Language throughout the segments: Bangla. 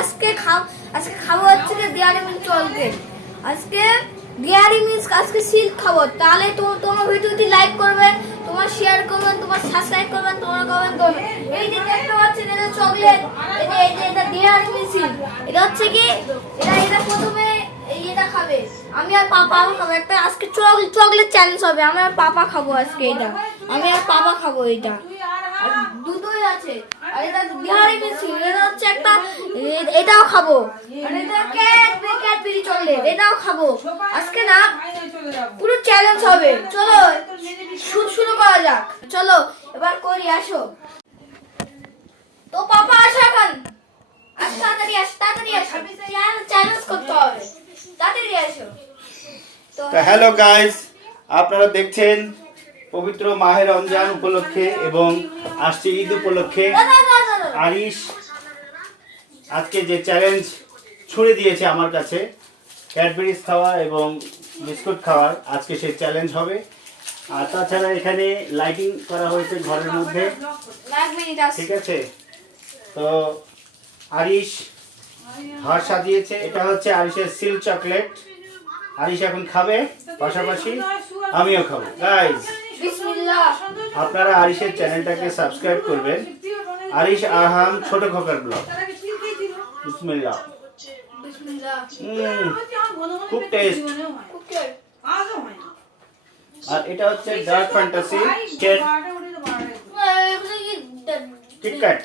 আজকে খাবো হচ্ছে যে ডেয়ারি মিল্ক চকলেট। আজকে ডেয়ারি মিল্ক আজকে সিল্ক খাবো। তাহলে তোমার ভিডিওটি লাইক করবেন, তোমার শেয়ার করবেন, তোমার সাবস্ক্রাইব করবেন, তোমার কমেন্ট করবেন। এই যে দেখতে পাচ্ছেন এটা চকলেট, এটা ডেয়ারি মিল্ক সিল্ক। এটা হচ্ছে কি এটা প্রথমে এটা খাবে, আমি আর পাপা খাবো। একটা আজকে চকলেট চ্যালেঞ্জ হবে, আমি আর পাপা খাবো আজকে এটা, আমি আর পাপা খাবো এটা। আর দুটোই আছে। আর এটা বিহারি মিষ্টি, এটা হচ্ছে একটা, এটাও খাবো। আর এটা ক্যাডবেরি চকলেট, এটাও খাবো। আজকে না পুরো চ্যালেঞ্জ হবে। চলো শুরু করা যাক। চলো এবার করি, আসো। তো পাপা আসো এখন, তাড়াতাড়ি আসো, চ্যালেঞ্জ করতে হবে, তাড়াতাড়ি আসো। তো হ্যালো গাইস, আপনারা দেখছেন পবিত্র মাহে রমজান উপলক্ষে এবং আসছে ঈদ উপলক্ষে আরিশ আজকে যে চ্যালেঞ্জ ছুড়ে দিয়েছে আমার কাছে, ক্যাডবেরিজ খাওয়া এবং বিস্কুট খাওয়ার। আজকে সেই চ্যালেঞ্জ হবে। আর তাছাড়া এখানে লাইটিং করা হয়েছে ঘরের মধ্যে, ঠিক আছে। তো আরিশ ঘর সাজিয়েছে, এটা হচ্ছে আরিশের সিল্ক চকলেট। আরিশ এখন খাবে, পাশাপাশি আমিও খাবো। গাইস, আপনারা আরিশের চ্যানেলটাকে সাবস্ক্রাইব করবেন, আরিশ আরহাম ছোট খোকার ব্লগ। বিসমিল্লাহ। খুব টেস্ট। আর এটা হচ্ছে ডার্ক ফ্যান্টাসি কিটক্যাট।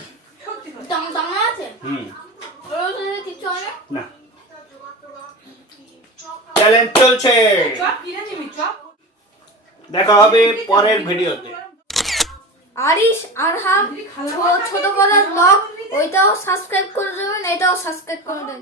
না, চ্যালেঞ্জ চলছে, দেখা হবে পরের ভিডিওতে। আরিশ আরহাম ছোট করে ব্লগ, ওইটাও সাবস্ক্রাইব করে দেবেন, এটাও সাবস্ক্রাইব করে দেবেন।